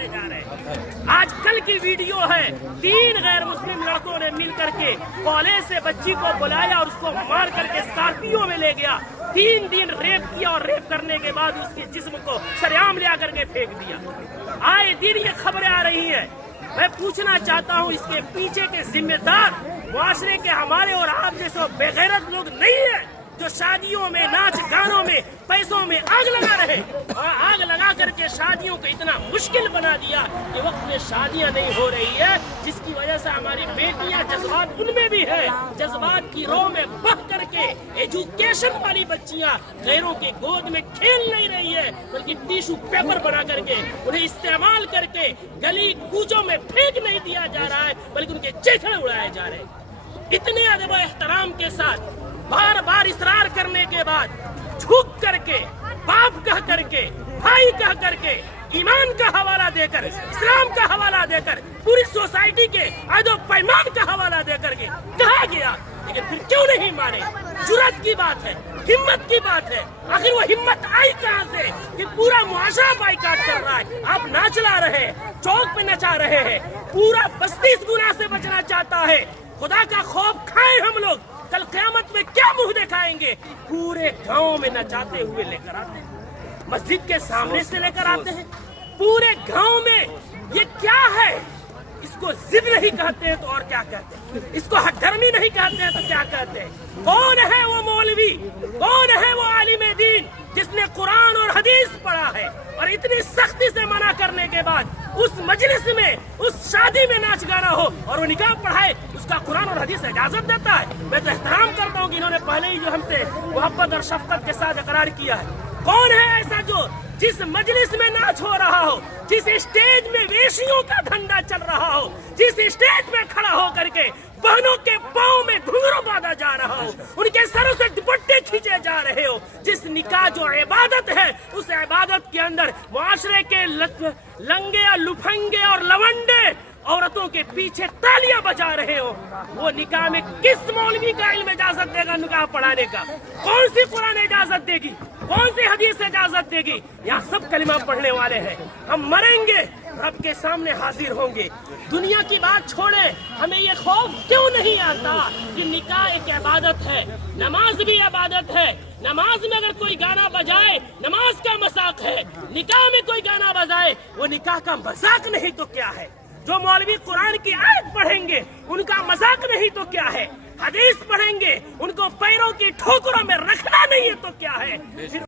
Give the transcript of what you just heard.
मारे जा रहे हैं। आज कल की वीडियो है, 3 गैर मुस्लिम लड़कों ने मिल करके कॉलेज से बच्ची को बुलाया और उसको मार करके स्कॉर्पियो में ले गया। 3 दिन रेप किया और रेप करने के बाद उसके जिस्म को सरेआम ले आकर के फेंक दिया। आए दिन ये खबरें आ रही हैं। मैं पूछना चाहता हूँ, इसके पीछे के जिम्मेदार मुआशरे के हमारे और आप जैसे बेगैरत लोग नहीं है जो शादियों में, नाच गानों में, पैसों में आग लगा रहे और आग लगा करके शादियों को इतना मुश्किल बना दिया कि वक्त में शादियां नहीं हो रही है, जिसकी वजह से हमारी बेटियां, जज्बात उनमें भी है, जज्बात की रो में बह करके एजुकेशन वाली बच्चियां गैरों के गोद में खेल नहीं रही है, बल्कि टिश्यू पेपर बना करके उन्हें इस्तेमाल करके गली कूचों में फेंक नहीं दिया जा रहा है, बल्कि उनके चेहरे उड़ाए जा रहे हैं। इतने अदब एहतराम के साथ बार बार इसरार करने के बाद झुक करके, बाप कह करके, भाई कह करके, ईमान का हवाला देकर, इस्लाम का हवाला देकर, पूरी सोसाइटी के आदो पैमान का हवाला देकर के कहा गया, लेकिन फिर क्यों नहीं माने? जुर्रत की बात है, हिम्मत की बात है। आखिर वो हिम्मत आई कहां से कि पूरा मुआशरा बाइकाट कर रहा है? आप ना चला रहे हैं, चौक पे नचा रहे हैं, पूरा बस्ती इस गुनाह से बचना चाहता है। खुदा का खौफ खाए हम लोग, कल क़यामत में क्या मुंह दिखाएंगे? पूरे गांव में नचाते हुए लेकर आते हैं, मस्जिद के सामने से लेकर आते हैं, पूरे गांव में। ये क्या है? इसको जिद नहीं कहते हैं तो और क्या कहते हैं? इसको हठधर्मी नहीं कहते हैं तो क्या कहते हैं? कौन है वो मौलवी, कौन है वो आलिम दीन जिसने कुरान और हदीस पढ़ा है और इतनी सख्ती से मना करने के बाद उस मजलिस में, उस शादी में नाच गाना हो और वो निकाह पढ़ाए, उसका कुरान और हदीस इजाजत देता है? मैं तो एहतराम करता हूँ कि इन्होंने पहले ही जो हमसे मोहब्बत और शफकत के साथ इकरार किया है। कौन है ऐसा जो जिस मजलिस में नाच हो रहा हो, जिस स्टेज में वेशियों का धंधा चल रहा हो, जिस स्टेज में खड़ा हो करके बहनों के पाँव में घुंघरू बांधा जा रहा हो, उनके सरों से दुपट्टे खींचे जा रहे हो, जिस निकाह जो इबादत है उस इबादत के अंदर मुआशरे के लंगे और लुफंगे और लवंडे औरतों के पीछे तालियां बजा रहे हो, वो निकाह में किस मौलवी का इल्म इजाजत देगा निकाह पढ़ाने का? कौन सी कुरान इजाजत देगी? कौन सी हदीस इजाजत देगी? यहाँ सब कलिमा पढ़ने वाले हैं। हम मरेंगे, रब के सामने हाजिर होंगे। दुनिया की बात छोड़े, हमें ये खौफ क्यों नहीं आता कि निकाह एक इबादत है, नमाज भी इबादत है। नमाज में अगर कोई गाना बजाए, नमाज का मजाक है। निकाह में कोई गाना बजाए, वो निकाह का मजाक नहीं तो क्या है? जो मौलवी कुरान की आयत पढ़ेंगे उनका मजाक नहीं तो क्या है? हदीस पढ़ेंगे, उनको पैरों की ठोकरों में रखना नहीं है तो क्या है?